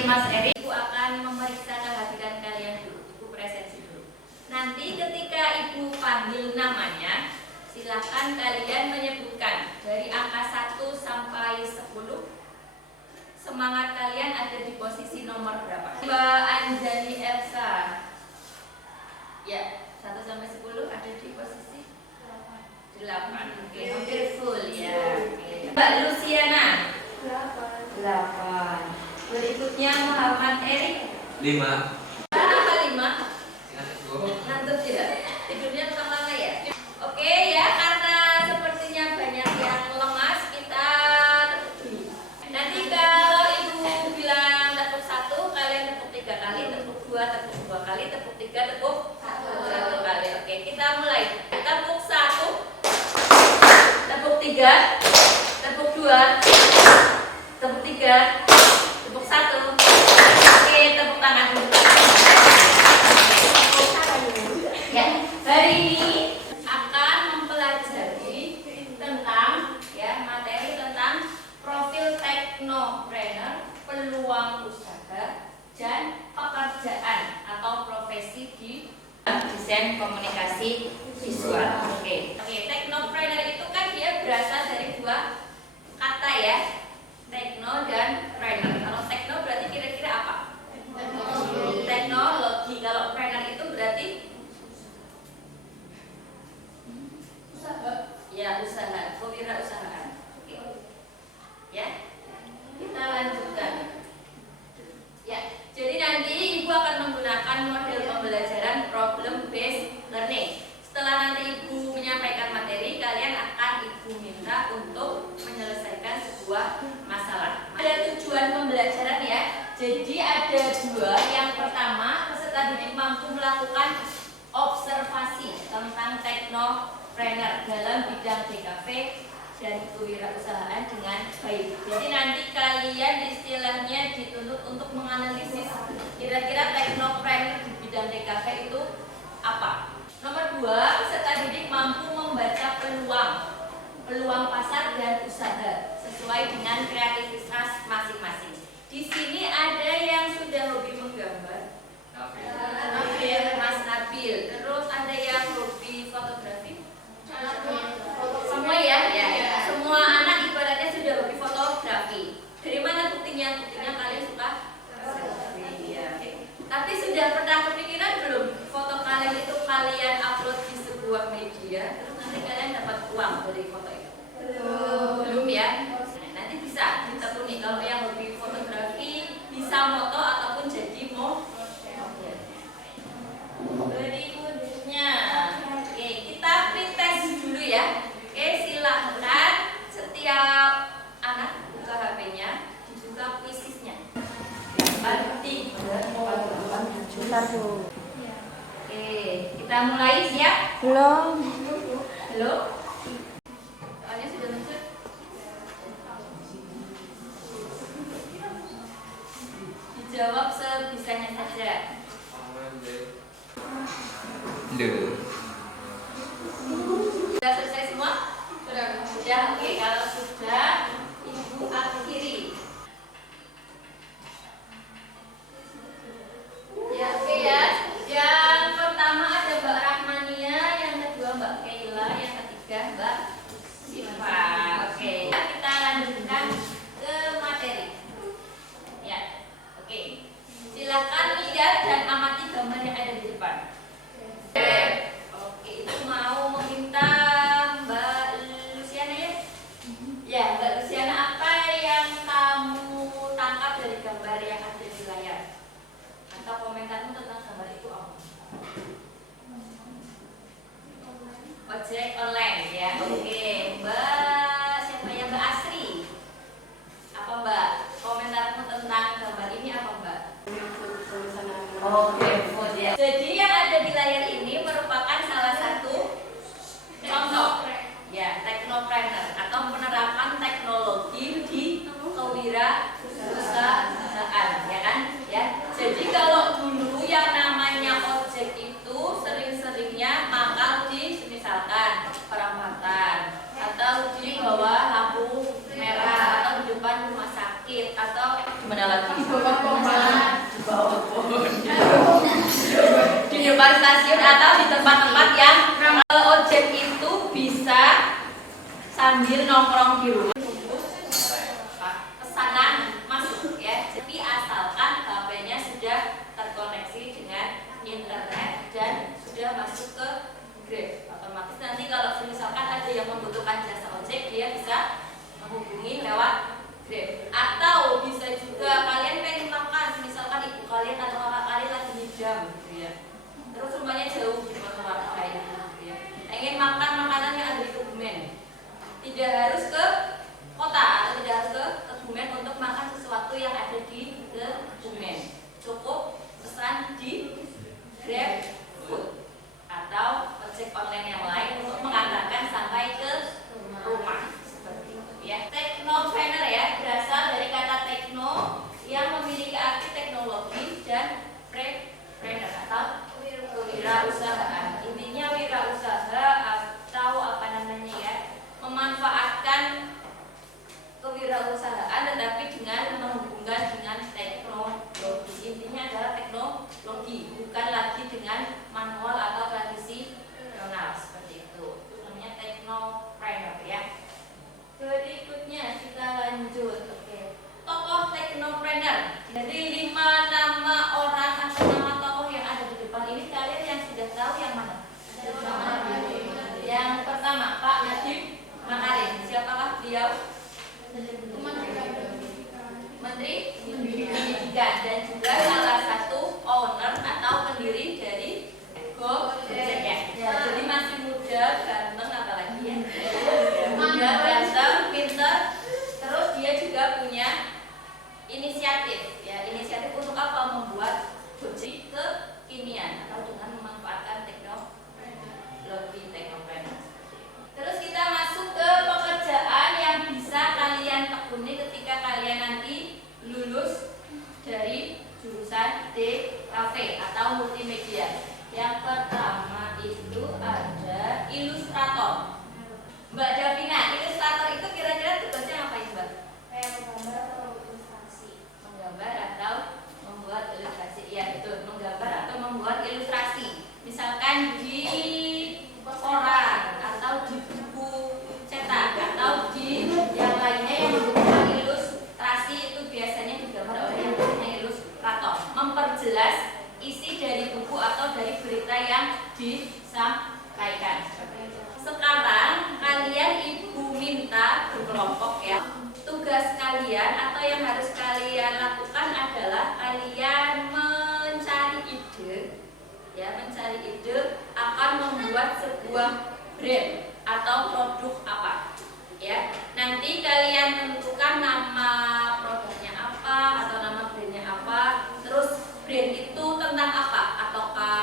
kasih Mas Eri. Ibu akan memeriksa kehadiran kalian dulu. Ibu presensi dulu. Nanti ketika Ibu panggil namanya, silakan kalian menyebutkan dari angka 1 sampai 10. Semangat kalian ada di posisi nomor berapa? Mbak Anjani Elsa. Ya, 1 sampai 10 ada di posisi 8. Oke, hampir full ya. Mbak Luciana 8. Berikutnya Muhammad Erik 5. Kenapa 5? Ngantuk tidak? Tidurnya kurang lama ya? Oke ya, karena sepertinya banyak yang lemas, kita nanti kalau Ibu bilang tepuk 1, kalian tepuk 3 kali, tepuk 2 kali, tepuk 3, tepuk 1 kali. Oke, kita mulai. Tepuk 1, tepuk 3, tepuk 2, tepuk 3, tepuk 1. Oke, tepuk tangan dulu. Ya, hari ini akan mempelajari tentang ya materi tentang profil teknopreneur, peluang usaha dan pekerjaan atau profesi di desain komunikasi visual. Oke, teknopreneur itu kan dia berasal dari 2 kata ya, tekno dan preneur. Kalau tekno berarti kira-kira apa? Teknologi. Kalau preneur itu berarti ya usaha, kewirausahaan. Oke. Ya, kita lanjutkan. Ya, jadi nanti Ibu akan menggunakan model pembelajaran problem based learning. Setelah nanti Ibu menyampaikan materi, kalian akan Ibu minta untuk menyelesaikan sebuah masalah. Ada tujuan pembelajaran ya. Jadi ada 2. Yang pertama, peserta didik mampu melakukan observasi tentang teknopreneur dalam bidang DKV dan kewirausahaan dengan baik. Jadi nanti kalian istilahnya dituntut untuk menganalisis kira-kira teknopreneur di bidang DKV itu apa. Nomor 2, peserta didik mampu membaca peluang pasar dan usaha sesuai dengan kreativitas masing-masing. Di sini ada yang sudah hobi menggambar. Nabil, Mas Nabil. Terus ada yang hobi fotografi. Semua ya, semua anak ibaratnya sudah hobi fotografi. Dari mana buktinya? Buktinya kalian suka fotografi. Ya. Tapi sudah pernah kepikiran belum foto kalian itu kalian upload di sebuah media, terus nanti kalian dapat uang dari foto itu? Belum ya. Nanti bisa ditekuni kalau yang hobi fotografi bisa moto ataupun jadi model. Berikutnya, oke, kita pretest dulu ya. Oke, silahkan setiap anak buka HP-nya, dibuka quizisnya. Oke, kita mulai siap? Belum. Belum? Soalnya sudah muncul. Dijawab sebisanya saja. Sudah selesai semua? Sudah, oke. Kalau sudah, Ibu akhiri. Ya, oke ya. Yang pertama ada Mbak Rahmania, yang kedua Mbak Keila, yang ketiga Mbak Siva. Oke, kita lanjutkan ke materi. Ya, oke. Silakan lihat dan amati gambar yang ada di depan. Oke, itu mau meminta Mbak Luciana ya? Ya, Mbak Luciana, apa yang kamu tangkap dari gambar yang ada di layar? Atau komentarmu tentang gambar itu apa? Ojek online ya. Oke, Mbak siapa ya? Mbak Asri. Apa Mbak? Komentarmu tentang gambar ini apa Mbak? Oke, food ya. Jadi yang ada di layar ini merupakan salah satu contoh ya teknopreneur atau penerapan teknologi di kewirausahaan ya kan ya. Jadi kalau dulu yang namanya ojek itu sering-seringnya mangkal di misalkan perempatan atau di bawah lampu merah atau di depan rumah sakit atau di mana lagi? depan stasiun atau di tempat-tempat yang ojek itu bisa sambil nongkrong di rumah. Pesanan masuk ya. Jadi asalkan HP-nya sudah terkoneksi dengan internet dan sudah masuk ke Grab, otomatis nanti kalau misalkan ada yang membutuhkan jasa ojek, dia bisa menghubungi lewat Grab. Atau bisa juga kalian pengen makan, misalkan ibu kalian atau kakak kalian lagi ngidam gitu ya, terus rumahnya jauh di kota kayak gitu ya, ingin makan makanan yang ada di Kebumen, tidak harus ke kota atau tidak harus ke Kebumen untuk makan sesuatu yang ada di Kebumen, cukup pesan di Grab Food atau ojek online yang lain untuk mengantarkan sampai ke rumah. Seperti itu ya. Technopreneur ya, berasal dari kata tekno yang memiliki arti teknologi dan prepreneur atau kewirausahaan. Intinya wirausaha atau apa namanya ya, memanfaatkan kewirausahaan tetapi dengan menghubungkan dengan teknologi. Intinya adalah teknologi, bukan lagi dengan manual atau tradisional seperti itu. Namanya teknopreneur ya. Berikutnya kita lanjut. Oke. Tokoh teknopreneur. Jadi 5 nama orang atau nama tokoh yang ada di depan ini, kalian yang sudah tahu yang mana? Yang pertama Pak Nadiem Makarim. Siapakah beliau? Menteri Pendidikan dan juga salah satu owner atau pendiri dari Gojek ya. Jadi masih muda, ganteng, apalagi ya. Muda, ganteng, pinter. Terus dia juga punya inisiatif ya. Inisiatif untuk apa? Membuat Gojek kekinian atau dengan memanfaatkan teknologi teknopreneur. Terus kita masuk ke pekerjaan yang bisa kalian tekuni ketika kalian nanti lulus dari jurusan DKV atau multimedia. Yang pertama itu ada ilustrator. Mbak Davina, ilustrator itu kira-kira tugasnya ngapain Mbak? Kayak menggambar atau ilustrasi. Menggambar atau membuat ilustrasi. Iya betul, menggambar atau membuat ilustrasi. Misalkan di koran atau di buku cetak atau di yang lainnya yang membutuhkan ilustrasi, itu biasanya digambar oleh yang namanya ilustrator. Memperjelas isi dari buku atau dari berita yang disampaikan. Sekarang kalian ibu minta berkelompok ya. Tugas kalian atau yang harus kalian lakukan adalah kalian mencari ide ya, mencari ide akan membuat sebuah brand atau produk apa ya. Nanti kalian tentukan nama produknya apa atau nama brandnya apa, terus brand itu tentang apa, ataukah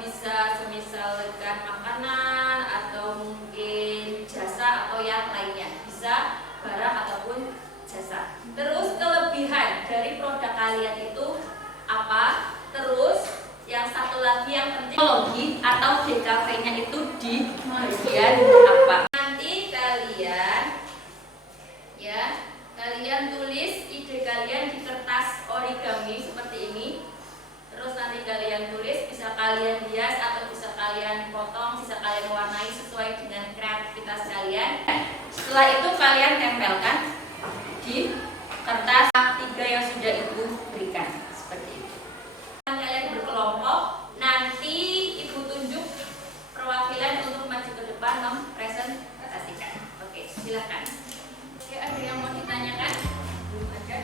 bisa semisal ikan makanan atau mungkin jasa atau yang lainnya, bisa barang ataupun jasa. Terus kelebihan dari produk kalian itu apa, terus yang satu lagi yang penting teknologi atau DKV-nya itu di bagian apa. Nanti kalian ya, kalian tulis ide kalian di kertas origami seperti ini. Terus nanti kalian tulis, bisa kalian hias atau bisa kalian potong, bisa kalian warnai sesuai dengan kreativitas kalian. Setelah itu kalian tempelkan di kertas A3 yang sudah ibu berikan seperti itu. Kalian berkelompok, nanti ibu tunjuk perwakilan untuk maju ke depan mempresentasikan. Oke, silakan. Oke, ada yang mau ditanyakan? Belum ada.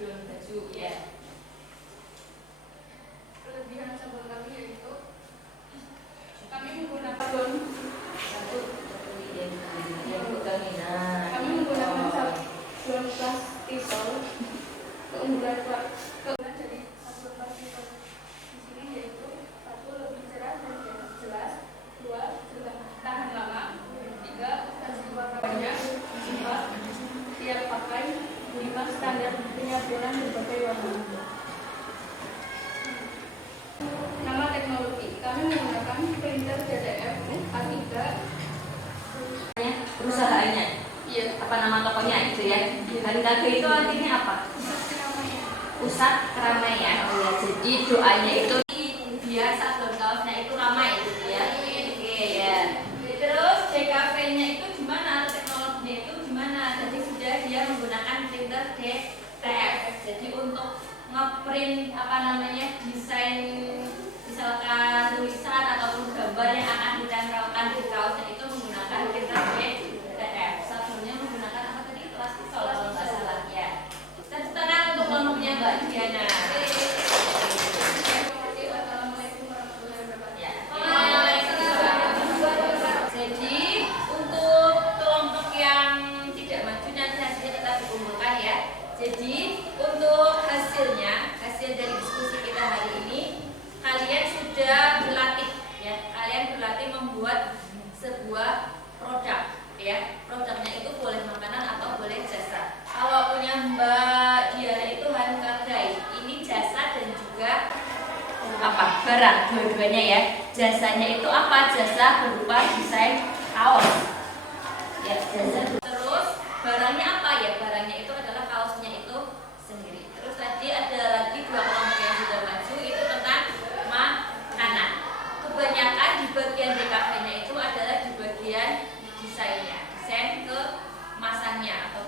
sablon baju ya. Kelebihan sabun kami yaitu kami menggunakan sabun kami menggunakan sabun plastisol. Keunggulan dari sabun plastisol di sini yaitu satu, lebih cerah dan jelas, dua, tahan lama, tiga, versi warna banyak, empat, siap pakai, lima, standar penyaluran berbagai warna. Nama teknologi kami menggunakan printer PDF A3. Perusahaannya Iya. apa nama tokonya gitu ya. HKG itu artinya apa? Pusat keramaian. Oh ya, jadi doanya itu biar sablon kaosnya itu ramai gitu ya. Oke ya. Terus JKV-nya itu gimana? Atau teknologinya itu gimana? Jadi sudah dia menggunakan printer DTF. Jadi untuk ngeprint apa namanya desain misalkan tulisan ataupun gambar yang akan ditempelkan di kaosnya itu menggunakan printer DTF. Sablonnya menggunakan apa tadi? Plastisol kalau nggak salah ya. Tepuk tangan untuk kelompoknya Mbak Diana. Jadi untuk kelompok yang tidak maju nanti hasilnya tetap dikumpulkan ya. Jadi untuk hasil dari diskusi kita hari ini, kalian sudah berlatih ya. Kalian berlatih membuat sebuah produk ya. Produknya itu boleh makanan atau boleh jasa. Kalau punya Mbak Diana itu Hankardai, ini jasa dan juga apa? Barang, dua-duanya ya. Jasanya itu apa? Jasa berupa desain kaos. Ya, jasa. Terus barangnya apa ya? Barangnya itu adalah kaosnya itu sendiri. Terus tadi ada lagi dua kelompok yang sudah maju itu tentang makanan. Kebanyakan di bagian DKV-nya itu adalah di bagian desainnya, desain kemasannya atau